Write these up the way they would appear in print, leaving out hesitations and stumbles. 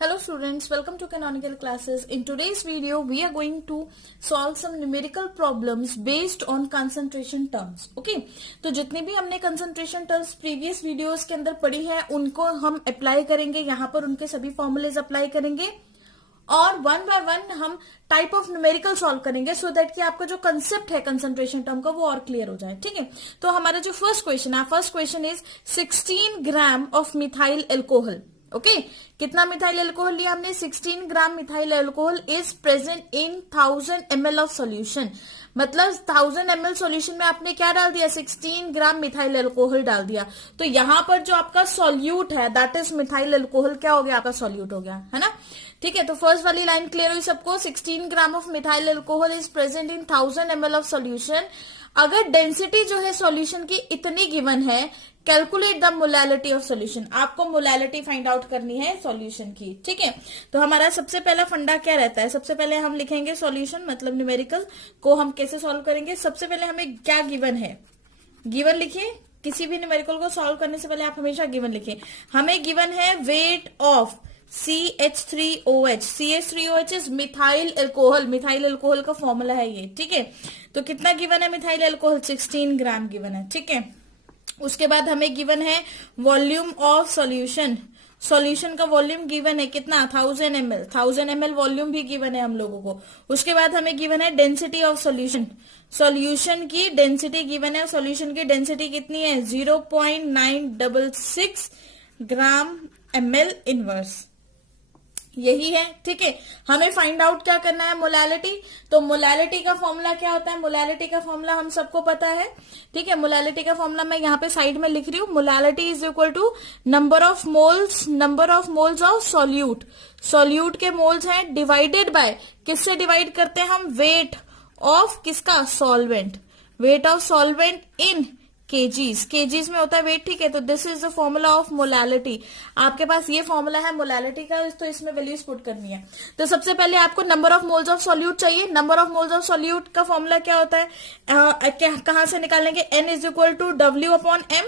Hello students, welcome to Canonical Classes. In today's video, we are going to solve some numerical problems based on concentration terms. Okay? तो जितनी भी हमने concentration terms previous videos के अंदर पढ़ी है, उनको हम apply करेंगे. यहाँ पर उनके सभी formulas apply करेंगे और वन बाय वन हम टाइप ऑफ न्यूमेरिकल सॉल्व करेंगे सो दैट कि आपका जो कंसेप्ट है कंसंट्रेशन टर्म का वो और क्लियर हो जाए. ठीक है, तो हमारा जो first question is 16 gram of methyl alcohol. Okay, कितना मिथाइल एल्कोहल लिया हमने? 16 gram methyl alcohol is present in 1000 ml of solution. मतलब 1000 ml सोल्यूशन में आपने क्या डाल दिया? 16 ग्राम मिथाइल एल्कोहल डाल दिया. तो यहां पर जो आपका सॉल्यूट है दैट इज मिथाइल एल्कोहल क्या हो गया? आपका सॉल्यूट हो गया, है ना. ठीक है, तो फर्स्ट वाली लाइन क्लियर हुई सबको. 16 gram of methyl alcohol is present in 1000 ml of solution. अगर डेंसिटी जो है सॉल्यूशन की इतनी गिवन है, calculate the molality of solution. आपको मोलैलिटी फाइंड आउट करनी है सॉल्यूशन की. ठीक है, तो हमारा सबसे पहला फंडा क्या रहता है? सबसे पहले हम लिखेंगे सॉल्यूशन, मतलब न्यूमेरिकल को हम कैसे सॉल्व करेंगे. सबसे पहले हमें क्या गिवन है, गिवन लिखिए. किसी भी न्यूमेरिकल को सॉल्व करने से पहले आप हमेशा गिवन लिखिए. हमें गिवन है weight of CH3OH. CH3OH is methyl alcohol. Methyl alcohol का फॉर्मूला है ये. ठीक है, तो कितना गिवन है मिथाइल एल्कोहल? 16 ग्राम गिवन है. ठीक है, उसके बाद हमें गिवन है वॉल्यूम ऑफ सॉल्यूशन. सॉल्यूशन का वॉल्यूम गिवन है कितना? 1000 ml. 1000 ml वॉल्यूम भी गिवन है हम लोगों को. उसके बाद हमें गिवन है डेंसिटी ऑफ सॉल्यूशन. सॉल्यूशन की डेंसिटी गिवन है. सॉल्यूशन की डेंसिटी कितनी है? 0.966 ग्राम ml इनवर्स. यही है. ठीक है, हमें फाइंड आउट क्या करना है? मोलैलिटी. तो मोलैलिटी का फॉर्मूला क्या होता है? मोलैलिटी का फॉर्मूला हम सबको पता है. ठीक है, मोलैलिटी का फॉर्मूला मैं यहाँ पे साइड में लिख रही हूँ. Molality is equal to number of moles of solute. Solute के मोल्स हैं डिवाइडेड बाय, किससे डिवाइड करते हैं हम? वेट ऑफ किसका? Solvent. Weight of solvent in KGs. KGs में होता है वेट. ठीक है, तो this is the formula of molality. आपके पास ये फॉर्मूला है मोलैलिटी का, तो इसमें वैल्यूज पुट करनी है. तो सबसे पहले आपको number of moles of solute चाहिए. Number of moles of solute का फॉर्मूला क्या होता है? कहां से निकालेंगे? N is equal to W/M.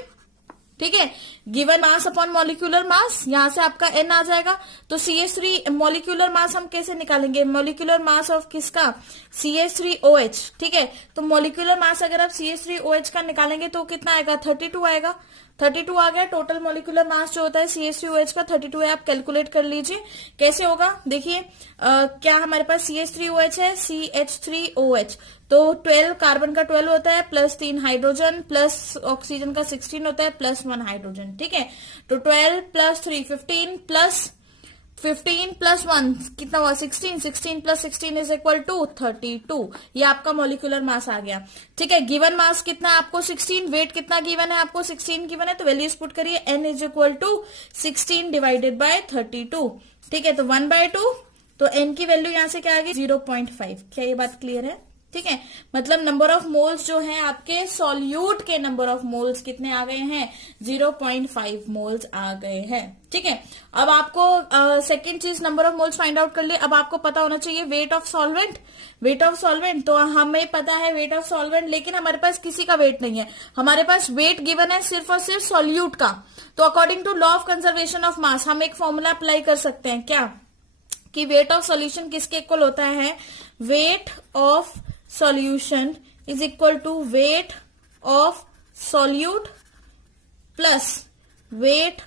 ठीक है, given mass upon molecular mass. यहां से आपका N आ जाएगा. तो CH3 मॉलिक्यूलर मास हम कैसे निकालेंगे? मॉलिक्यूलर मास ऑफ किसका? CH3OH. ठीक है, तो मॉलिक्यूलर मास अगर आप CH3OH का निकालेंगे तो कितना आएगा? 32 आएगा. 32 आ गया. टोटल मॉलिक्यूलर मास जो होता है CH3OH का 32 है. आप कैलकुलेट कर लीजिए कैसे होगा. देखिए क्या हमारे पास CH3OH है? CH3OH तो 12 कार्बन का 12 होता है, प्लस 3 हाइड्रोजन, प्लस ऑक्सीजन का 16 होता है, प्लस 1 हाइड्रोजन. ठीक है, तो 12 प्लस 3 15 प्लस 1 कितना हुआ? 16. 16 प्लस 16 इज इक्वल टू 32. ये आपका मॉलिक्यूलर मास आ गया. ठीक है, गिवन मास कितना है आपको? 16. वेट कितना गिवन है आपको? 16 गिवन है. तो वैल्यूज पुट करिए. N is equal to 16 divided by 32. ठीक है, तो 1/2. तो N की वैल्यू यहां से क्या आ गई? 0.5. क्या ये बात क्लियर है? ठीक है, मतलब नंबर ऑफ मोल्स जो है आपके सॉल्यूट के नंबर ऑफ मोल्स कितने आ गए हैं? 0.5 मोल्स आ गए हैं. ठीक है, अब आपको सेकंड चीज number of moles find out कर लिए. अब आपको पता होना चाहिए wait of solvent. Weight of solvent तो हमें पता है वेट ऑफ सॉल्वेंट, लेकिन हमारे पास किसी का वेट नहीं है. हमारे पास वेट गिवन है सिर्फ और सिर्फ सॉल्यूट का. तो according to law of conservation of mass हम एक फॉर्मूला अप्लाई कर सकते हैं. क्या कि वेट ऑफ सॉल्यूशन किसके इक्वल होता है? Weight of solution is equal to weight of solute plus weight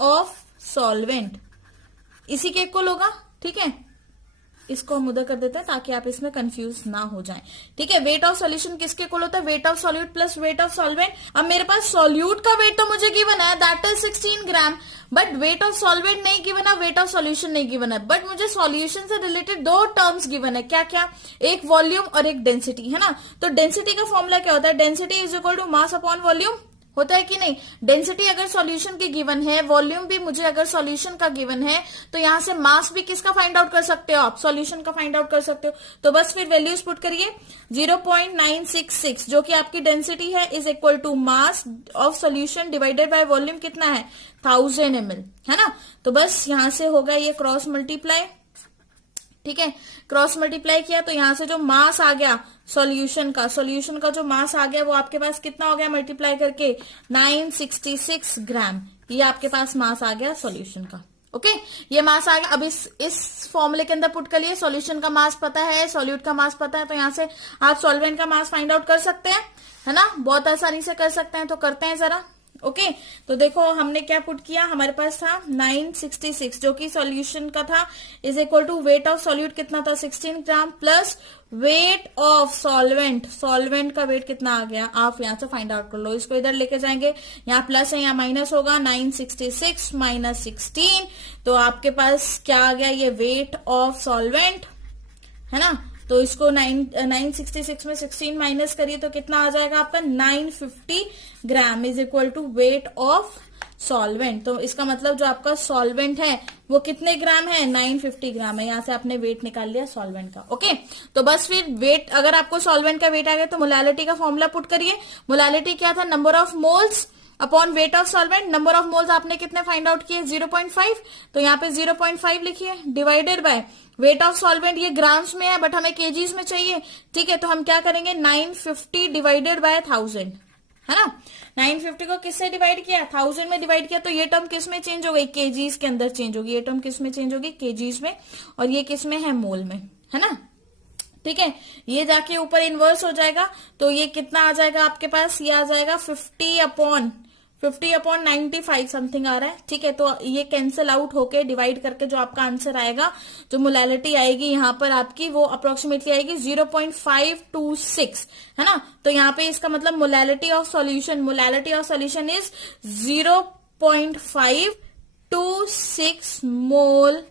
of solvent. इसी के इक्वल होगा. ठीक है, इसको हम उधर कर देते हैं ताकि आप इसमें कंफ्यूज ना हो जाएं. ठीक है, वेट ऑफ सॉल्यूशन किसके इक्वल होता है? Weight of solute plus weight of solvent. अब मेरे पास सॉल्यूट का वेट तो मुझे गिवन है that is 16 gram, but wait of solvent नहीं गिवन है, वेट ऑफ सॉल्यूशन नहीं गिवन है. बट मुझे सॉल्यूशन से रिलेटेड दो टर्म्स गिवन है. क्या क्या? एक वॉल्यूम और एक डेंसिटी, है ना. तो डेंसिटी का फॉर्मूला क्या होता है? Density is equal to mass upon volume. होता है कि नहीं? डेंसिटी अगर सॉल्यूशन की गिवन है, वॉल्यूम भी मुझे अगर सॉल्यूशन का गिवन है, तो यहां से मास भी किसका फाइंड आउट कर सकते हो आप? सॉल्यूशन का फाइंड आउट कर सकते हो. तो बस फिर वैल्यूज पुट करिए. 0.966 जो कि आपकी डेंसिटी है is equal to mass of solution divided by volume कितना है? 1000 ml, है ना. तो बस यहां से होगा ये क्रॉस मल्टीप्लाई. ठीक है, क्रॉस मल्टीप्लाई किया तो यहां से जो मास आ गया सॉल्यूशन का जो मास आ गया वो आपके पास कितना हो गया? मल्टीप्लाई करके 966 ग्राम. ये आपके पास मास आ गया सॉल्यूशन का. ओके ये मास आ गया। अब इस फॉर्मूले के अंदर पुट कर लिए, सॉल्यूशन का मास पता है, सॉल्यूट का मास पता है, तो यहां से आप सॉल्वेंट का मास फाइंड आउट कर सकते हैं, है ना, बहुत आसानी से कर सकते हैं। तो करते हैं जरा। ओके तो देखो हमने क्या पुट किया, हमारे पास था 966 जो कि सॉल्यूशन का था, is equal to weight of solute कितना था 16 gram plus weight of solvent, solvent का वेट कितना आ गया आप यहां से फाइंड आउट कर लो। इसको इधर लेके जाएंगे, यहाँ प्लस है यहाँ माइनस होगा, 966 माइनस 16, तो आपके पास क्या आ गया, ये वेट ऑफ सॉल्वेंट है ना। तो इसको 966 में 16 माइनस करिए तो कितना आ जाएगा आपका 950 gram is equal to weight of solvent. तो इसका मतलब जो आपका सॉल्वेंट है वो कितने ग्राम है, 950 ग्राम है। यहां से आपने वेट निकाल लिया सॉल्वेंट का। ओके तो बस फिर वेट, अगर आपको सॉल्वेंट का वेट आ गया तो मोलालिटी का फॉर्मूला पुट करिए। मोलालिटी क्या था, number of moles upon weight of solvent. Number of moles आपने कितने फाइंड आउट किए 0.5, तो यहाँ पे 0.5 लिखिए divided by weight of solvent, ये ग्राम्स में है बट हमें केजीज में चाहिए, ठीक है। तो हम क्या करेंगे 950 डिवाइडेड बाय 1000, है ना। 950 को किससे डिवाइड किया, 1000 में डिवाइड किया, तो ये टर्म किस में चेंज हो गई, केजीज के अंदर चेंज होगी। ये टर्म किस में चेंज होगी, केजीज में, और ये किस में है, मोल में, है ना। ठीक है ये जाके ऊपर इनवर्स हो जाएगा, तो ये कितना आ जाएगा आपके पास, ये आ जाएगा 50 अपॉन 95 समथिंग आ रहा है, ठीक है। तो ये कैंसिल आउट होके डिवाइड करके जो आपका आंसर आएगा, जो मोलालिटी आएगी यहाँ पर आपकी, वो अप्रोक्सीमेटली आएगी 0.526, है ना। तो यहाँ पे इसका मतलब molality of solution is 0.526 mole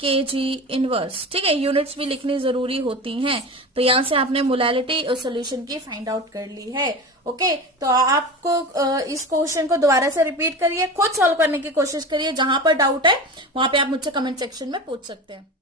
kg inverse, ठीक है। यूनिट्स भी लिखनी जरूरी होती हैं, तो यहां से आपने मोलालिटी और सोल्यूशन की फाइंड आउट कर ली है। ओके तो आपको इस क्वेश्चन को दोबारा से रिपीट करिए, खुद सॉल्व करने की कोशिश करिए, जहां पर डाउट है वहां पे आप मुझसे कमेंट सेक्शन में पूछ सकते हैं।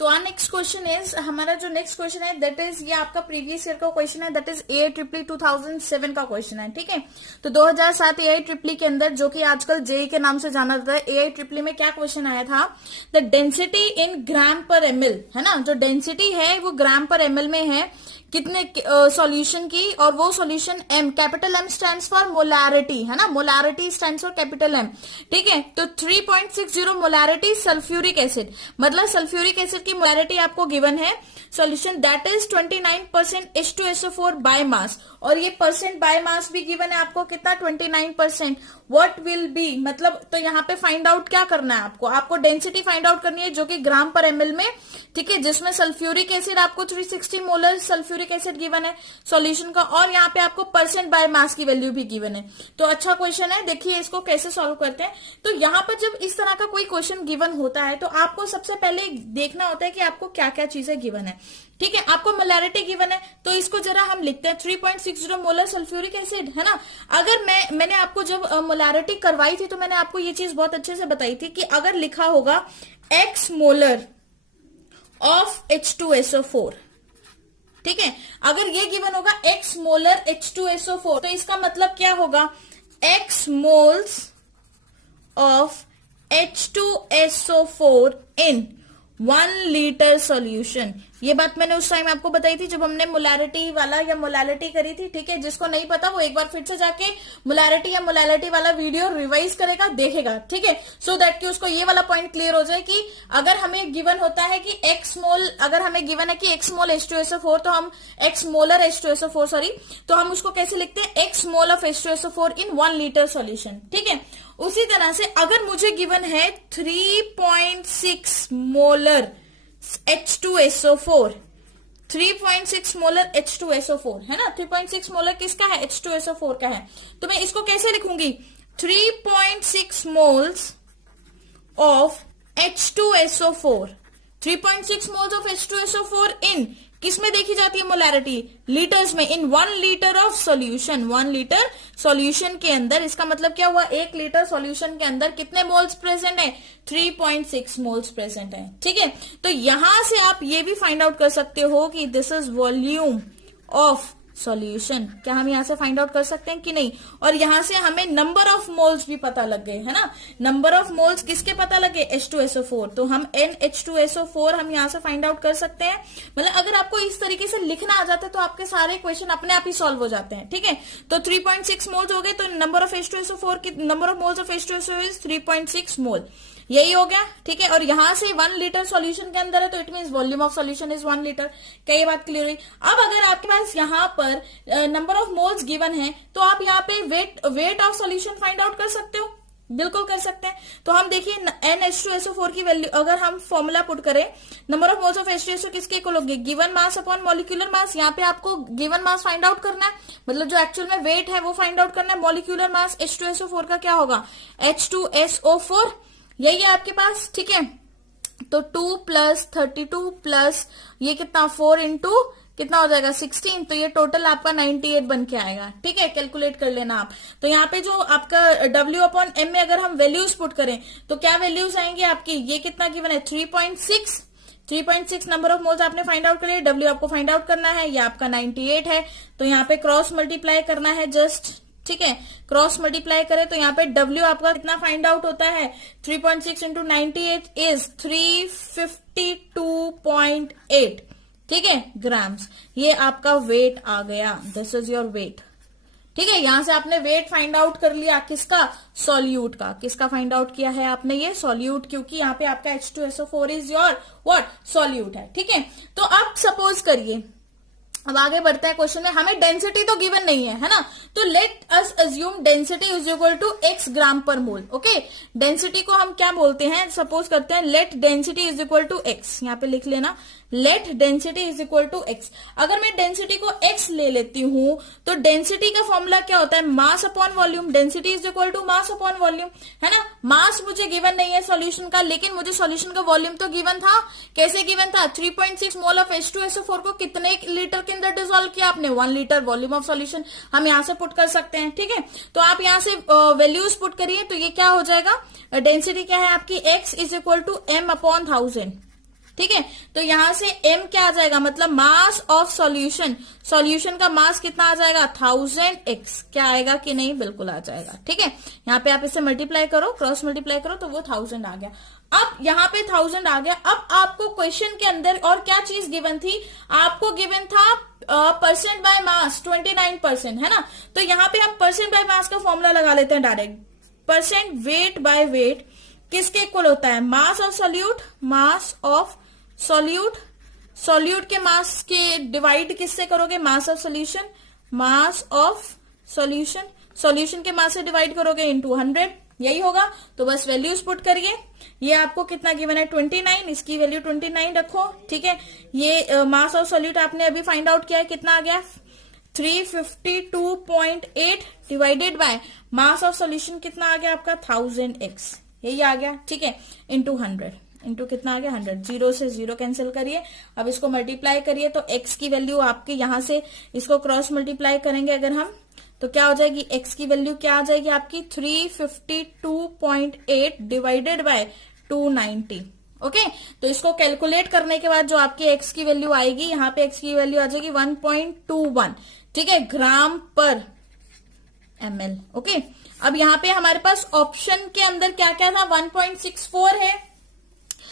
तो our नेक्स्ट क्वेश्चन इज, हमारा जो नेक्स्ट क्वेश्चन है दैट इज, ये आपका प्रीवियस ईयर का क्वेश्चन है, दैट इज AIEEE 2007 का क्वेश्चन है, ठीक है। तो 2007 AIEEE के अंदर, जो कि आजकल जेई के नाम से जाना जाता है, AIEEE में क्या क्वेश्चन आया था, the density in gram per ml, है ना। जो डेंसिटी है वो ग्राम पर ml में है, कितने सॉल्यूशन की, और वो solution M, capital M stands for molarity, है ना, molarity stands for capital M, ठीक है। तो 3.60 मोलारिटी सल्फ्यूरिक एसिड, मतलब सल्फ्यूरिक एसिड की मोलारिटी आपको गिवन है, solution that is 29% H2SO4 by mass, और ये परसेंट बाय मास भी गिवन है आपको, कितना 29%, व्हाट विल बी, मतलब तो यहाँ पे फाइंड आउट क्या करना है आपको डेंसिटी फाइंड आउट करनी है, जो कि ग्राम पर ml में, ठीक है, जिसमें सल्फ्यूरिक एसिड आपको 360 मोलर सल्फ्यूरिक एसिड गिवन है सॉल्यूशन का, और यहाँ पे आपको परसेंट बाय मास की वैल्यू भी गिवन है। तो अच्छा क्वेश्चन है, देखिए इसको कैसे सॉल्व करते हैं। तो यहाँ पर जब इस तरह का कोई क्वेश्चन गिवन होता है तो आपको सबसे पहले देखना होता है कि आपको क्या क्या चीजें गिवन है, ठीक है। आपको मोलारिटी गिवन है, तो इसको जरा हम लिखते हैं 3.60 मोलर सल्फ्यूरिक एसिड, है ना। अगर मैंने आपको जब मोलारिटी करवाई थी तो मैंने आपको ये चीज बहुत अच्छे से बताई थी कि अगर लिखा होगा x मोलर ऑफ H2SO4, ठीक है, अगर ये गिवन होगा x मोलर H2SO4, तो इसका मतलब क्या होगा, x moles of H2SO4 in 1 litre solution. ये बात मैंने उस टाइम आपको बताई थी जब हमने मोलारिटी वाला या मोलालिटी करी थी, ठीक है। जिसको नहीं पता वो एक बार फिर से जाके मोलारिटी या मोलालिटी वाला वीडियो रिवाइज करेगा, देखेगा, ठीक है, सो दैट कि उसको ये वाला पॉइंट क्लियर हो जाए कि अगर हमें गिवन होता है कि x मोल, अगर हमें गिवन है कि x मोल H2SO4, तो हम x मोलर H2SO4 सॉरी, तो हम उसको कैसे लिखते हैं, x mole of H2SO4 in 1 litre solution, ठीक है। उसी तरह से अगर मुझे गिवन है 3.6 मोलर H2SO4, 3.6 मोलर H2SO4, है ना, 3.6 मोलर किसका है, H2SO4 का है, तो मैं इसको कैसे लिखूंगी, 3.6 moles of H2SO4, 3.6 moles of H2SO4 इन किसमें देखी जाती है मोलारिटी, लीटर्स में, इन 1 litre of solution, 1 litre solution के अंदर। इसका मतलब क्या हुआ, 1 लीटर सॉल्यूशन के अंदर कितने मोल्स प्रेजेंट है, 3.6 मोल्स प्रेजेंट है, ठीक है। तो यहां से आप ये भी फाइंड आउट कर सकते हो कि this is volume of solution. क्या हम यहाँ से फाइंड आउट कर सकते हैं कि नहीं? और यहाँ से हमें नंबर ऑफ मोल्स भी पता लग गए, है ना। नंबर ऑफ मोल्स किसके पता लगे? H2SO4। तो हम NH2SO4 हम यहाँ से फाइंड आउट कर सकते हैं। मतलब अगर आपको इस तरीके से लिखना आ जाता है तो आपके सारे क्वेश्चन अपने आप ही सॉल्व हो जाते हैं, ठीक है। तो 3.6 मोल्स हो गए, तो नंबर ऑफ H2SO4 की number of moles of H2SO is 3.6 मोल, यही हो गया, ठीक है। और यहां से 1 लीटर सॉल्यूशन के अंदर है, तो it means volume of solution is 1 litre. क्या ये बात क्लियर हुई? अब अगर आपके पास यहाँ पर नंबर ऑफ मोल्स गिवन है, तो आप यहाँ पे wait of solution find out कर सकते हो, बिल्कुल कर सकते हैं। तो हम देखिए NH2SO4 की वैल्यू, अगर हम फॉर्मूला पुट करें, number of moles of H2SO किसके इक्वल होगी? गिवन मास अपॉन मॉलिक्यूलर मास। यहाँ पे आपको गिवन मास फाइंड आउट करना है, मतलब जो एक्चुअल में वेट है वो फाइंड आउट करना है। मॉलिक्यूलर मास H2SO4 का क्या होगा? H2SO4, यही है आपके पास, ठीक है। तो 2 प्लस 32 प्लस ये कितना 4 इंटू कितना हो जाएगा 16, तो ये टोटल आपका 98 बन के आएगा, ठीक है। कैलकुलेट कर लेना आप। तो यहाँ पे जो आपका W अपॉन M में अगर हम वैल्यूज पुट करें तो क्या वैल्यूज आएंगे आपकी? ये कितना गिवन है? 3.6 नंबर ऑफ मोल्स आपने फाइंड आउट कर लिया। W आपको फाइंड आउट करना है, ये आपका 98 है। तो यहाँ पे क्रॉस मल्टीप्लाई करना है जस्ट, ठीक है। क्रॉस मल्टीप्लाई करें तो यहाँ पे W आपका कितना फाइंड आउट होता है? 3.6 इंटू 98 इज 352.8, ठीक है, ग्राम्स। ये आपका वेट आ गया, दिस इज योर वेट, ठीक है। यहां से आपने वेट फाइंड आउट कर लिया, किसका? सॉल्यूट का। किसका फाइंड आउट किया है आपने? ये सॉल्यूट, क्योंकि यहाँ पे आपका H2SO4 is your what? Solute है, ठीक है। तो अब सपोज करिए, अब आगे बढ़ते हैं क्वेश्चन में। हमें डेंसिटी तो गिवन नहीं है ना, तो let us assume density is equal to x gram per mole. Okay, density को हम क्या बोलते हैं? सपोज करते हैं let density is equal to x, यहाँ पे लिख लेना, let density is equal to x। अगर मैं डेंसिटी को x ले लेती हूं तो डेंसिटी का फॉर्मूला क्या होता है? Mass upon volume. Density is equal to mass upon volume, है ना। मास मुझे गिवन नहीं है सॉल्यूशन का, लेकिन मुझे सॉल्यूशन का वॉल्यूम तो गिवन था। कैसे गिवन था? 3.6 मोल ऑफ H2SO4 को कितने लीटर के अंदर डिसॉल्व किया आपने? 1 लीटर वॉल्यूम ऑफ सॉल्यूशन हम यहां से पुट कर सकते हैं, ठीक है। तो आप यहां से वैल्यूज पुट करिए, तो ये क्या हो जाएगा? डेंसिटी क्या है आपकी? x is equal to m upon 1000, ठीक है। तो यहां से m क्या आ जाएगा? मतलब मास ऑफ सॉल्यूशन, सॉल्यूशन का मास कितना आ जाएगा? 1000x। क्या आएगा कि नहीं? बिल्कुल आ जाएगा, ठीक है। यहाँ पे आप इसे मल्टीप्लाई करो, क्रॉस मल्टीप्लाई करो, तो वो 1000 आ गया। अब यहाँ पे 1000 आ गया। अब आपको क्वेश्चन के अंदर और क्या चीज गिवन थी? आपको गिवन था परसेंट बाय मास 29%, है ना। तो यहाँ पे हम परसेंट बाय मास का फॉर्मूला लगा लेते हैं direct. Percent weight by wait किसके इक्वल होता है? मास of solute, mass of solute, solute के मास के डिवाइड किससे करोगे? मास of solution, mass of solution, solution के मास से डिवाइड करोगे इनटू 100, यही होगा। तो बस वैल्यूज पुट करिए। ये आपको कितना गिवन है? 29, इसकी वैल्यू 29 रखो, ठीक है। ये मास ऑफ सॉल्यूट आपने अभी फाइंड आउट किया है, कितना आ गया? 352.8 divided by mass of solution कितना आ गया आपका? 1000x, यही आ गया, ठीक है, इंटू 100, इंटू कितना आ गया? 100। 0 से 0 कैंसिल करिए। अब इसको मल्टीप्लाई करिए, तो x की वैल्यू आपके यहां से इसको क्रॉस मल्टीप्लाई करेंगे अगर हम, तो क्या हो जाएगी? x की वैल्यू क्या आ जाएगी आपकी? 352.8 डिवाइडेड बाय 290। ओके, तो इसको कैलकुलेट करने के बाद जो आपकी x की वैल्यू आएगी, यहाँ पे x की वैल्यू आ जाएगी 1.21, ठीक है, ग्राम पर ml। ओके, अब यहाँ पे हमारे पास ऑप्शन के अंदर क्या क्या था? 1.64 है,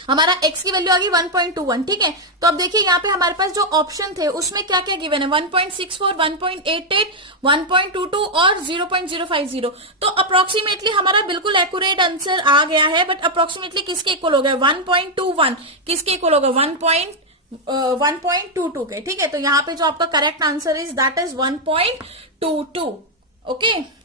हमारा x की वैल्यू आ गई 1.21, ठीक है। तो अब देखिए यहाँ पे हमारे पास जो ऑप्शन थे उसमें क्या क्या गिवन है? 1.64, 1.88, 1.22 और 0.050। तो अप्रोक्सीमेटली हमारा बिल्कुल एक्यूरेट आंसर आ गया है, बट अप्रोक्सीमेटली किसके इक्वल हो गया? 1.21 किसके इक्वल होगा? 1.22 के, ठीक है। तो यहाँ पे जो आपका correct answer is that is 1.22। Okay,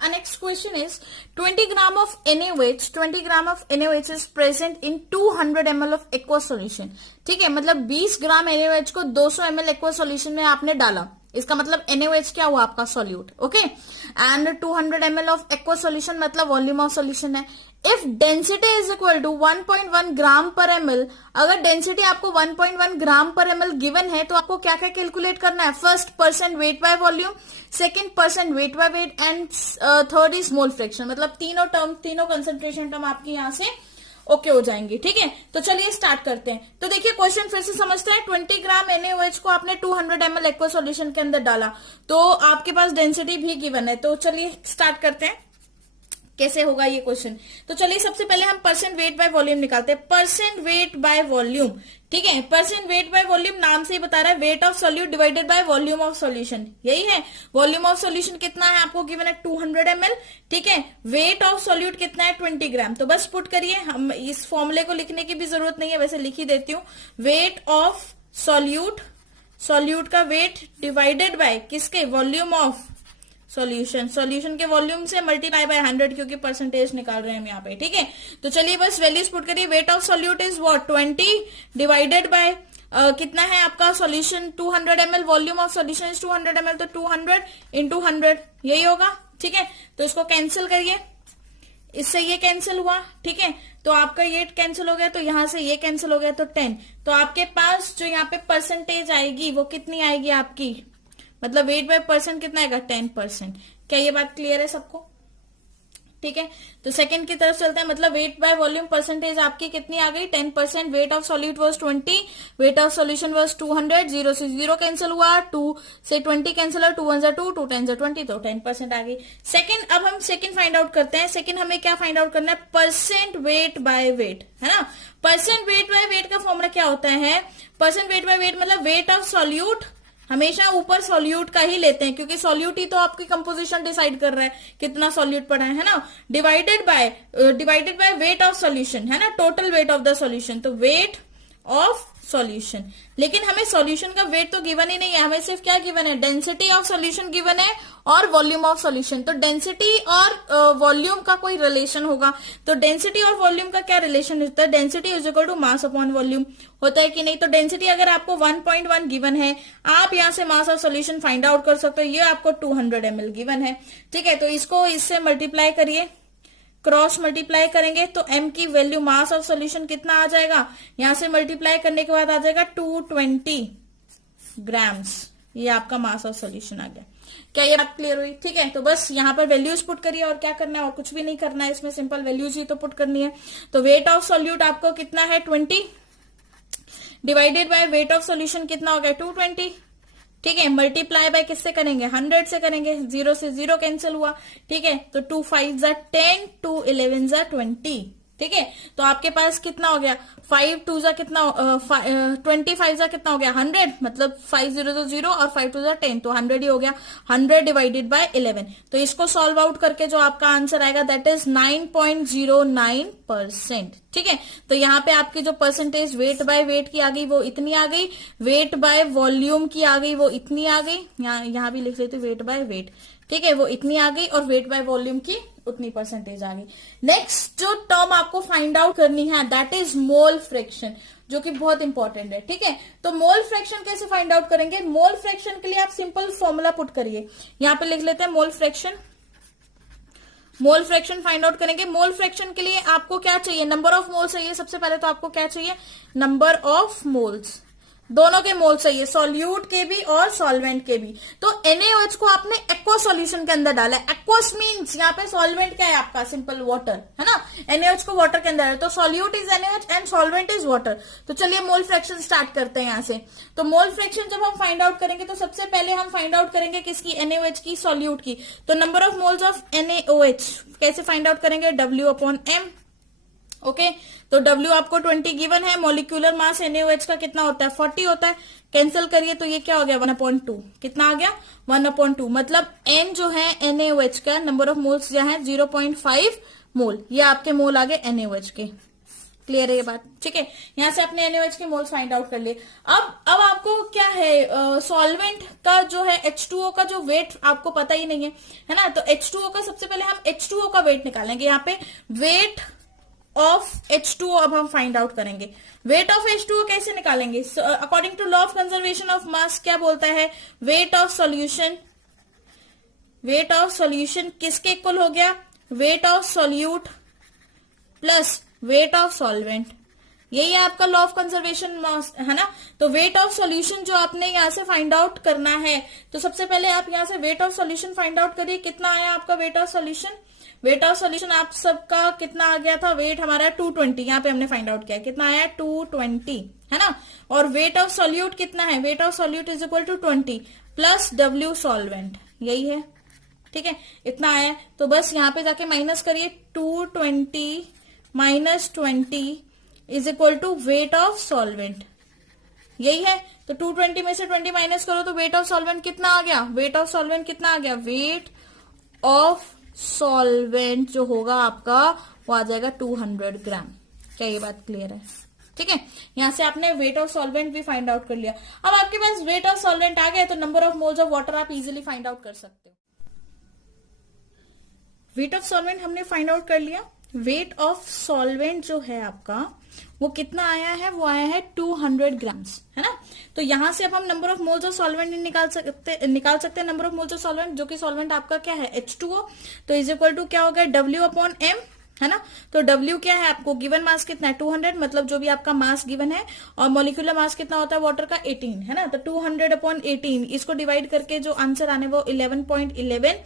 Our next question is 20 gram of NaOH, 20 gram of NaOH is present in 200 ml of aqueous solution, ठीक है। मतलब 20 ग्राम NaOH को 200 ml aqueous solution में आपने डाला, इसका मतलब NaOH क्या हुआ आपका? Solute, okay. And 200 ml of aqueous solution मतलब वॉल्यूम ऑफ सॉल्यूशन है। If density is equal to 1.1 gram per ml, अगर डेंसिटी आपको 1.1 ग्राम पर ml गिवन है, तो आपको क्या क्या कैलकुलेट करना है? First percent weight by volume, second percent weight by wait, and third is mole fraction. मतलब तीनों टर्म, तीनों कंसेंट्रेशन टर्म आपकी यहाँ से ओके हो जाएंगी। ठीक है, तो चलिए स्टार्ट करते हैं। तो देखिए क्वेश्चन फिर से समझते हैं। 20 ग्राम NaOH को आपने 200 ml एक्वा सॉल्यूशन के अंदर डाला, तो आपके पास डेंसिटी भी गिवन है। तो चलिए स्टार्ट करते हैं कैसे होगा ये क्वेश्चन। तो चलिए सबसे पहले हम परसेंट वेट बाय वॉल्यूम निकालते हैं। परसेंट वेट बाय वॉल्यूम, ठीक है, परसेंट वेट बाय वॉल्यूम नाम से ही बता रहा है, weight of solute divided by volume of solution, यही है। वॉल्यूम ऑफ सॉल्यूशन कितना है आपको गिवन है 200 ml, ठीक है। वेट ऑफ सॉल्यूट कितना है 20 ग्राम। तो बस पुट करिए, हम इस फॉर्मूले को लिखने की भी जरूरत नहीं है, वैसे लिख ही देती हूँ। वेट ऑफ सॉल्यूट, सॉल्यूट का वेट डिवाइडेड बाय किसके, वॉल्यूम ऑफ सॉल्यूशन, सॉल्यूशन के वॉल्यूम से मल्टीप्लाई बाय 100, क्योंकि परसेंटेज निकाल रहे हैं हम यहाँ पे। ठीक है, तो चलिए बस वैल्यूज पुट करिए। Wait of solute is what 20 divided by कितना है आपका solution 200 ml, volume of solution is 200 ml, तो 200 इंटू 100 यही होगा। ठीक है, तो इसको कैंसिल करिए, इससे ये कैंसिल हुआ। ठीक है, तो आपका ये कैंसिल हो गया, तो यहां से ये कैंसिल हो गया, तो 10। तो आपके पास जो यहाँ पे परसेंटेज आएगी वो कितनी आएगी आपकी, मतलब वेट बाय परसेंट कितना आएगा 10%। क्या ये बात क्लियर है सबको? ठीक है, तो सेकंड की तरफ चलते हैं। मतलब वेट बाय वॉल्यूम परसेंटेज आपकी कितनी आ गई 10%। Wait of solute was 20, wait of solution was 200, 0 से 0 कैंसिल हुआ, 2 से 20 कैंसिल हुआ, 2 1 जा 2, 2 10 जा 20, तो 10% आ गई। सेकंड, अब हम सेकंड फाइंड आउट करते हैं। सेकंड हमें क्या फाइंड आउट करना है, परसेंट वेट बाय वेट, है ना। परसेंट वेट बाय वेट का फॉर्मूला क्या होता है, परसेंट वेट बाय वेट मतलब वेट ऑफ सॉल्यूट, हमेशा ऊपर सॉल्यूट का ही लेते हैं, क्योंकि सॉल्यूट ही तो आपकी कंपोजिशन डिसाइड कर रहा है कितना सॉल्यूट पड़ा है ना। Divided by weight of solution, है ना, total weight of the solution, तो वेट ऑफ सॉल्यूशन। लेकिन हमें सॉल्यूशन का वेट तो गिवन ही नहीं है, हमें सिर्फ क्या गिवन है, डेंसिटी ऑफ सॉल्यूशन गिवन है और वॉल्यूम ऑफ सॉल्यूशन। तो डेंसिटी और वॉल्यूम का कोई रिलेशन होगा, तो डेंसिटी और वॉल्यूम का क्या रिलेशन होता है, density is equal to mass upon volume, होता है कि नहीं। तो डेंसिटी अगर आपको 1.1 गिवन है, आप यहां से मास ऑफ सॉल्यूशन फाइंड आउट कर सकते हो, ये आपको 200 ml गिवन है। ठीक है, तो इसको इससे मल्टीप्लाई करिए, क्रॉस मल्टीप्लाई करेंगे तो m की वैल्यू मास ऑफ सॉल्यूशन कितना आ जाएगा, यहां से मल्टीप्लाई करने के बाद आ जाएगा 220 ग्राम्स, ये आपका मास ऑफ सॉल्यूशन आ गया। क्या ये बात क्लियर हुई? ठीक है, तो बस यहाँ पर वैल्यूज पुट करिए, और क्या करना है, और कुछ भी नहीं करना है इसमें, सिंपल वैल्यूज ही तो पुट करनी है। तो वेट ऑफ सॉल्यूट आपको कितना है 20 divided by weight of solution कितना हो गया 220। ठीक है, मल्टीप्लाई बाय किससे करेंगे, 100 से करेंगे, 0 से 0 कैंसिल हुआ। ठीक है, तो 2 5 जा 10, 2 11 जा 20। ठीक है, तो आपके पास कितना हो गया, 5 2 जा कितना, 25 जा कितना हो गया 100, मतलब 5 0 तो 0 और 5 2 जा 10, तो 100 ही हो गया। 100 डिवाइडेड बाय 11, तो इसको सॉल्व आउट करके जो आपका आंसर आएगा दैट इज 9.09%। ठीक है, तो यहाँ पे आपकी जो परसेंटेज वेट बाय वेट की आ गई वो इतनी आ गई, वेट बाय वॉल्यूम की आ गई वो इतनी आ गई, यहाँ भी लिख लेते वेट बाय वेट। ठीक है, वो इतनी आ गई, और वेट बाय वॉल्यूम की उतनी परसेंटेज आ गई। नेक्स्ट जो टर्म आपको फाइंड आउट करनी है दैट इज मोल फ्रैक्शन, जो कि बहुत इंपॉर्टेंट है। ठीक है, तो मोल फ्रैक्शन कैसे फाइंड आउट करेंगे, मोल फ्रैक्शन के लिए आप सिंपल फॉर्मूला पुट करिए, यहाँ पे लिख लेते हैं mole fraction. Mole fraction find out करेंगे। मोल फ्रैक्शन के लिए आपको क्या चाहिए, नंबर ऑफ मोल्स चाहिए। सबसे पहले तो आपको क्या चाहिए, नंबर ऑफ मोल्स, दोनों के मोल चाहिए, सॉल्यूट के भी और सॉल्वेंट के भी। तो NaOH को आपने एक्वा सॉल्यूशन के अंदर डाला है। एक्वस मींस यहाँ पे सॉल्वेंट क्या है आपका, सिंपल वाटर, है ना। NaOH को वाटर के अंदर है, तो solute is NaOH and solvent is water. तो चलिए मोल फ्रैक्शन स्टार्ट करते हैं यहाँ से। तो मोल फ्रैक्शन जब हम फाइंड आउट करेंगे तो सबसे पहले हम फाइंड आउट करेंगे किसकी, NaOH की, सॉल्यूट की। तो number of moles of NaOH कैसे फाइंड आउट करेंगे, W/M। ओके, तो W आपको 20 गिवन है, मॉलिक्यूलर मास NaOH का कितना होता है 40 होता है, कैंसिल करिए तो ये क्या हो गया 1/2, कितना आ गया 1/2, मतलब N जो है NaOH का नंबर ऑफ मोल्स जो है 0.5 मोल, ये आपके मोल आ गए NaOH के। क्लियर है ये बात? ठीक है, यहां से आपने NaOH के मोल्स फाइंड आउट कर लिए। अब आपको क्या है, सॉल्वेंट का जो है H2O का जो वेट आपको पता ही नहीं है ना। तो H2O का सबसे पहले हम H2O का वेट निकालेंगे, यहाँ पे वेट ऑफ H2O अब हम फाइंड आउट करेंगे। वेट ऑफ H2O कैसे निकालेंगे, according to law of conservation of mass क्या बोलता है, weight of solution, weight of solution किसके इक्वल हो गया, weight of solute plus weight of solvent, यही है आपका लॉ ऑफ कंजर्वेशन मास, है ना। तो वेट ऑफ सॉल्यूशन जो आपने यहां से फाइंड आउट करना है, तो सबसे पहले आप यहां से wait of solution find out करिए, कितना आया आपका wait of solution, weight of solution आप सबका कितना आ गया था, वेट हमारा 220, यहाँ पे हमने फाइंड आउट किया कितना आया 220, है ना। और वेट ऑफ सॉल्यूट कितना है, weight of solute is equal to 20 plus W solvent, यही है, ठीक है, इतना आया। तो बस यहाँ पे जाके माइनस करिए, 220 minus 20 is equal to weight of solvent, यही है। तो 220 में से 20 माइनस करो तो वेट ऑफ सॉल्वेंट कितना आ गया, वेट ऑफ सॉल्वेंट कितना आ गया, वेट ऑफ सॉल्वेंट जो होगा आपका वो आ जाएगा 200 ग्राम। क्या ये बात क्लियर है, ठीक है। यहां से आपने वेट ऑफ सॉल्वेंट भी फाइंड आउट कर लिया। अब आपके पास वेट ऑफ सॉल्वेंट आ गया तो number of moles of water आप इजीली फाइंड आउट कर सकते हो। वेट ऑफ सॉल्वेंट हमने फाइंड आउट कर लिया। वेट ऑफ सॉल्वेंट जो है आपका वो कितना आया है, वो आया है 200 ग्राम्स, है ना। तो यहां से अब हम number of moles of solvent निकाल सकते हैं number of moles of solvent, जो कि सॉल्वेंट आपका क्या है H2O, तो इज इक्वल टू क्या हो गया W अपॉन M, है ना। तो W क्या है आपको, गिवन मास कितना है 200, मतलब जो भी आपका मास गिवन है, और मॉलिक्यूलर मास कितना होता है वाटर का 18, है ना। तो 200 अपॉन 18 इसको डिवाइड करके जो आंसर आने वो 11.11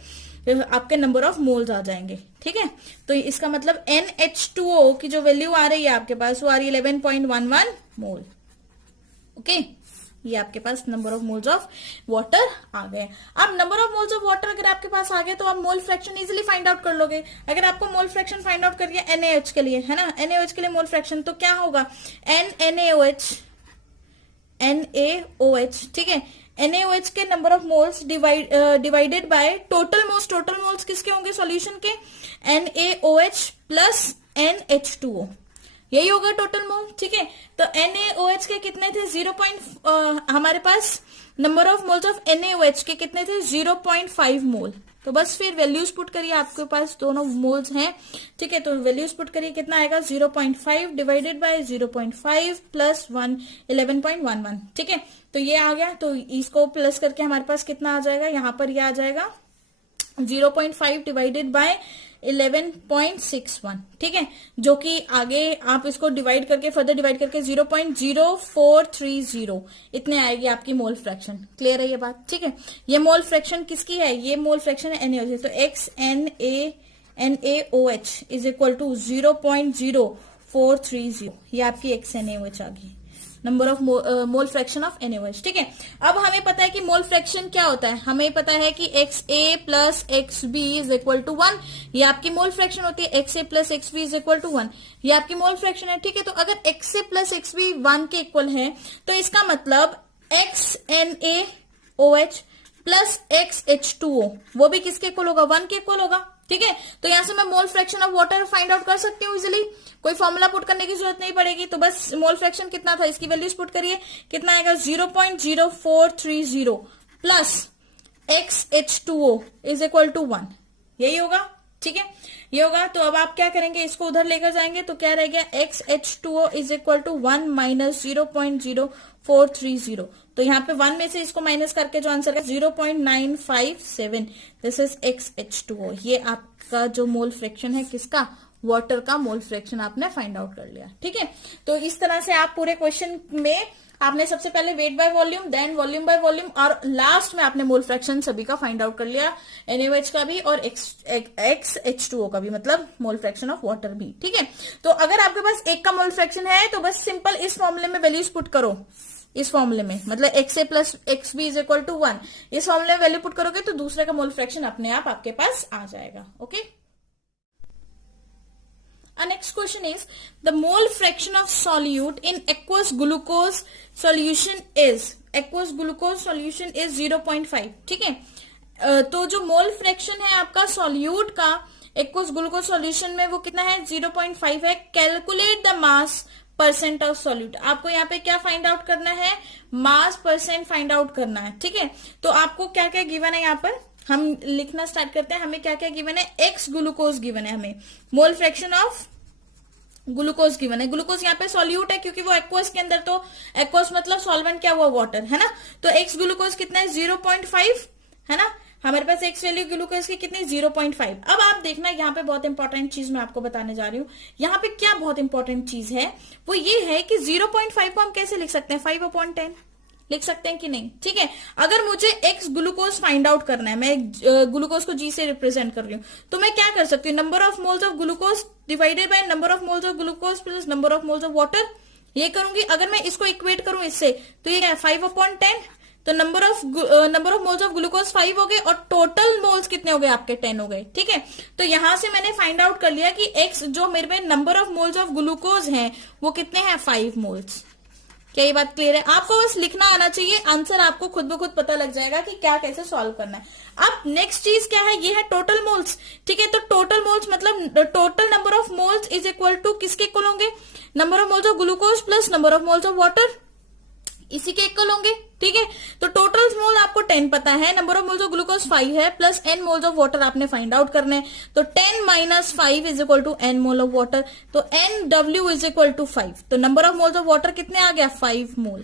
आपके नंबर ऑफ मोल्स आ जाएंगे, ठीक है। तो इसका मतलब NH2O की जो वैल्यू आ रही है आपके पास वो आ रही है 11.11 मोल, ओके। ये आपके पास number of moles of water आ गए। अब number of moles of water अगर आपके पास आ गए तो आप mole fraction easily find out कर लोगे। अगर आपको मोल फ्रैक्शन फाइंड आउट करिए NaOH के लिए, है ना, NaOH के लिए मोल फ्रैक्शन तो क्या होगा, NaOH, ठीक है। NaOH के number of moles divided by total moles किसके होंगे सॉल्यूशन के, NaOH प्लस NH2O, यही होगा टोटल मोल, ठीक है। तो NaOH के कितने थे हमारे पास number of moles of NaOH के कितने थे 0.5 मोल। तो बस फिर वैल्यूज पुट करिए, आपके पास दोनों मोल्स हैं, ठीक है। तो वैल्यूज पुट करिए, कितना आएगा 0.5 डिवाइडेड बाय 0.5 प्लस 1 11.11, ठीक है। तो ये आ गया, तो इसको प्लस करके हमारे पास कितना आ जाएगा, यहां पर ये आ जाएगा 0.5 डिवाइडेड बाय 11.61, ठीक है, जो कि आगे आप इसको डिवाइड करके फर्दर डिवाइड करके 0.0430 इतने आएगी आपकी मोल फ्रैक्शन। क्लियर है ये बात, ठीक है। ये मोल फ्रैक्शन किसकी है, ये मोल फ्रैक्शन है NaOH, तो XNaOH इज इक्वल टू 0.0430, ये आपकी XNaOH आ गई, number of mole fraction of NaOH, ठीक है। अब हमें पता है कि मोल फ्रैक्शन क्या होता है, हमें पता है कि XA plus XB is equal to 1, ये आपकी मोल फ्रैक्शन होती है। XA plus XB is equal to 1, ये आपकी मोल फ्रैक्शन है, ठीक है। तो अगर XA प्लस XB 1 के इक्वल है तो इसका मतलब XNaOH प्लस XH2O वो भी किसके इक्वल होगा, 1 के इक्वल होगा, ठीक है। तो यहां से मैं mole fraction of water find out कर सकती हूँ इजिली, कोई फॉर्मूला पुट करने की जरूरत नहीं पड़ेगी। तो बस मोल फ्रैक्शन कितना था इसकी वैल्यूज पुट करिए, कितना आएगा 0.0430 plus XH2O is equal to 1, यही होगा, ठीक है, ये होगा। तो अब आप क्या करेंगे, इसको उधर लेकर जाएंगे तो क्या रह गया, XH2O is equal to 1 minus 0.0430, तो यहाँ पे 1 में से इसको माइनस करके जो आंसर है 0.957, दिस इज XH2O। ये आपका जो मोल फ्रैक्शन है किसका, वाटर का मोल फ्रैक्शन आपने फाइंड आउट कर लिया, ठीक है। तो इस तरह से आप पूरे क्वेश्चन में आपने सबसे पहले weight by volume, then volume by volume, और लास्ट में आपने मोल फ्रैक्शन सभी का फाइंड आउट कर लिया, NaOH का भी और XH2O का भी, मतलब मोल फ्रैक्शन ऑफ वाटर भी, ठीक है। तो अगर आपके पास एक का मोल फ्रैक्शन है तो बस सिंपल इस फॉर्मूले में वैल्यूज पुट करो, इस फॉर्मूले में, मतलब XA plus XB is equal to 1, इस फॉर्मूले में वैल्यू पुट करोगे तो दूसरे का मोल फ्रैक्शन अपने आप आपके पास आ जाएगा, okay. Our next question is the mole fraction of solute in aqueous glucose solution is 0.5, ठीक है। तो जो मोल फ्रैक्शन है आपका सॉल्यूट का एक्वस ग्लूकोज सॉल्यूशन में वो कितना है 0.5 है। Calculate the mass percent of solute, आपको यहाँ पे क्या फाइंड आउट करना है, मास परसेंट फाइंड आउट करना है, ठीक है। तो आपको क्या क्या गिवन है, यहाँ पर हम लिखना स्टार्ट करते हैं, हमें क्या क्या गिवन है, एक्स ग्लूकोज गिवन है, हमें mole fraction of glucose given है। ग्लूकोज यहाँ पे सॉल्यूट है क्योंकि वो एक्वस के अंदर, तो एक्वस मतलब सॉल्वेंट क्या हुआ, वाटर, है ना। तो एक्स ग्लूकोज कितना है 0.5, है ना। हमारे पास एक्स वैल्यू ग्लूकोज की कितनी 0.5। अब आप देखना यहाँ पे बहुत इंपॉर्टेंट चीज मैं आपको बताने जा रही हूँ। यहाँ पे क्या बहुत इंपॉर्टेंट चीज है वो ये है कि 0.5 को हम कैसे लिख सकते हैं 5/10 लिख सकते हैं कि नहीं? ठीक है, अगर मुझे एक्स ग्लूकोज फाइंड आउट करना है, मैं ग्लूकोज को जी से रिप्रेजेंट कर रही हूँ, तो मैं क्या कर सकती हूँ? Number of moles of glucose divided by number of moles of glucose plus number of moles of water, ये करूंगी। अगर मैं इसको इक्वेट करूं इससे, तो ये क्या है? 5/10। तो number of moles of glucose 5 हो गए और टोटल मोल्स कितने हो गए आपके? 10 हो गए। ठीक है, तो यहां से मैंने फाइंड आउट कर लिया कि एक्स जो मेरे में number of moles of glucose हैं वो कितने हैं? 5 मोल्स। क्या ये बात क्लियर है? आपको बस लिखना आना चाहिए, आंसर आपको खुद ब खुद पता लग जाएगा कि क्या कैसे सॉल्व करना है। अब नेक्स्ट चीज क्या है? ये है टोटल मोल्स। ठीक है, तो टोटल मोल्स मतलब total number of moles is equal to किसके इक्वल होंगे? Number of moles of glucose plus number of moles of water, इसी के इक्वल होंगे। ठीक है, तो टोटल मोल आपको 10 पता है, number of moles of glucose 5 है, plus n moles of water आपने फाइंड आउट करने हैं। तो 10 minus 5 is equal to n mole of water, तो NW इज इक्वल टू 5। तो number of moles of water कितने आ गया? 5 मोल।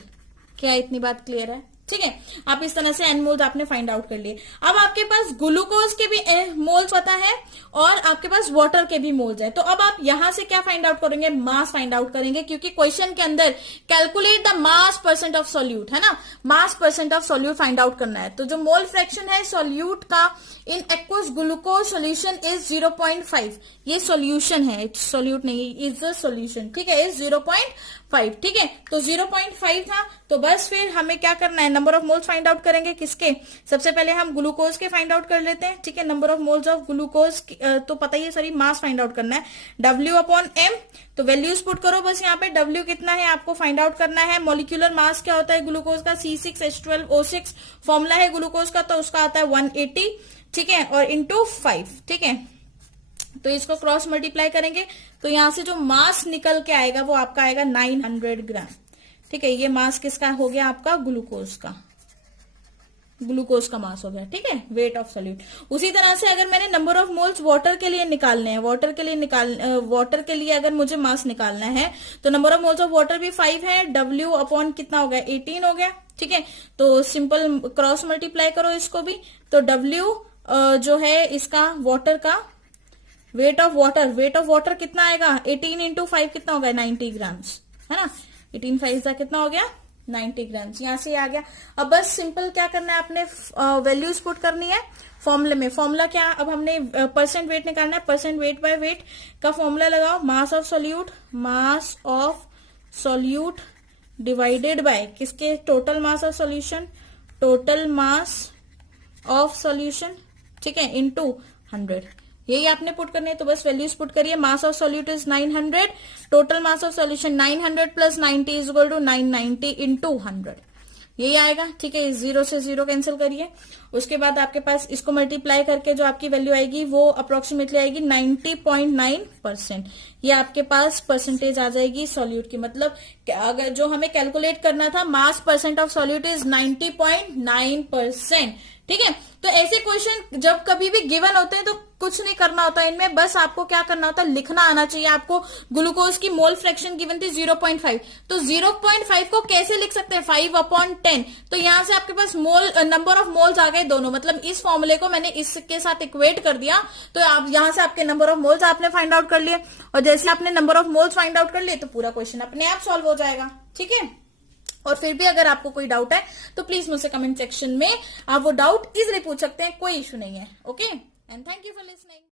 क्या इतनी बात क्लियर है? ठीक है, आप इस तरह से n मोल्स आपने फाइंड आउट कर लिए। अब आपके पास ग्लूकोज के भी मोल्स पता है और आपके पास वाटर के भी मोल्स है, तो अब आप यहां से क्या फाइंड आउट करेंगे? मास फाइंड आउट करेंगे, क्योंकि क्वेश्चन के अंदर calculate the mass percent of solute है ना, मास percent of solute find out करना है। तो जो मोल फ्रैक्शन है सॉल्यूट का in aqueous glucose solution is 0.5। ये सॉल्यूशन है, सॉल्यूट नहीं, इज द सॉल्यूशन। ठीक है, इज 0.5। ठीक है, तो 0.5 था, तो बस फिर हमें क्या करना है? Number of moles find out करेंगे। किसके? सबसे पहले हम ग्लूकोज के फाइंड आउट कर लेते हैं। ठीक है, number of moles of glucose तो पता ही है, सॉरी मास फाइंड आउट करना है, W/M। तो वैल्यूज पुट करो बस यहाँ पे, W कितना है आपको फाइंड आउट करना है। मॉलिक्यूलर मास क्या होता है ग्लूकोज का? C6H12O6 फॉर्मूला है ग्लूकोज का, तो उसका आता है 180। ठीक है, और इंटू 5। ठीक है, तो इसको क्रॉस मल्टीप्लाई करेंगे तो यहां से जो मास निकल के आएगा वो आपका आएगा 900 ग्राम। ठीक है, ये मास किसका हो गया? आपका ग्लूकोज का, ग्लूकोज का मास हो गया। ठीक है, वेट ऑफ सॉल्यूट। उसी तरह से अगर मैंने नंबर ऑफ मोल्स वाटर के लिए निकालने हैं, वाटर के लिए अगर मुझे मास निकालना है, तो number of moles of water भी 5 है, W अपॉन कितना हो गया? 18 हो गया। ठीक है, तो सिंपल क्रॉस मल्टीप्लाई करो इसको भी, तो W जो है इसका वाटर का वेट ऑफ वाटर कितना आएगा? 18 इंटू 5 कितना हो गया? 90 ग्राम्स, है ना। 18×5 का कितना हो गया? 90 ग्राम्स। यहां से आ गया। अब बस सिंपल क्या करना है, आपने वैल्यूज पुट करनी है फॉर्मूले में। फॉर्मूला क्या? अब हमने परसेंट वेट निकालना है, परसेंट वेट बाय वेट का फॉर्मूला लगाओ। Mass of solute divided by किसके? Total mass of solution, total mass of solution. ठीक है, इंटू 100। यही आपने पुट करने है, तो बस वैल्यूज पुट करिए। Mass of solute is 900, total mass of solution 900 plus 90 is equal to 990 into 100, यही आएगा। ठीक है, 0 से 0 कैंसिल करिए। उसके बाद आपके पास इसको मल्टीप्लाई करके जो आपकी वैल्यू आएगी वो अप्रोक्सीमेटली आएगी 90.9%। ये आपके पास परसेंटेज आ जाएगी सॉल्यूट की। मतलब अगर जो हमें कैलकुलेट करना था, मास परसेंट ऑफ सॉल्यूट इज 90.9%। ठीक है, तो ऐसे क्वेश्चन जब कभी भी गिवन होते हैं तो कुछ नहीं करना होता इनमें, बस आपको क्या करना होता है? लिखना आना चाहिए आपको। ग्लूकोज की मोल फ्रैक्शन गिवन थी 0.5, तो 0.5 को कैसे लिख सकते हैं? 5/10। तो यहां से आपके पास मोल नंबर ऑफ मोल्स आ गए दोनों, मतलब इस फॉर्मूले को मैंने इसके साथ इक्वेट कर दिया, तो आप यहां से आपके नंबर ऑफ मोल्स आपने फाइंड आउट कर लिए, और जैसे आपने number of moles find out कर लिए तो पूरा क्वेश्चन अपने आप सॉल्व हो जाएगा। ठीक है, और फिर भी अगर आपको कोई डाउट है तो प्लीज मुझसे कमेंट सेक्शन में आप वो डाउट इजीली पूछ सकते हैं, कोई इश्यू नहीं है। Okay, and thank you for listening.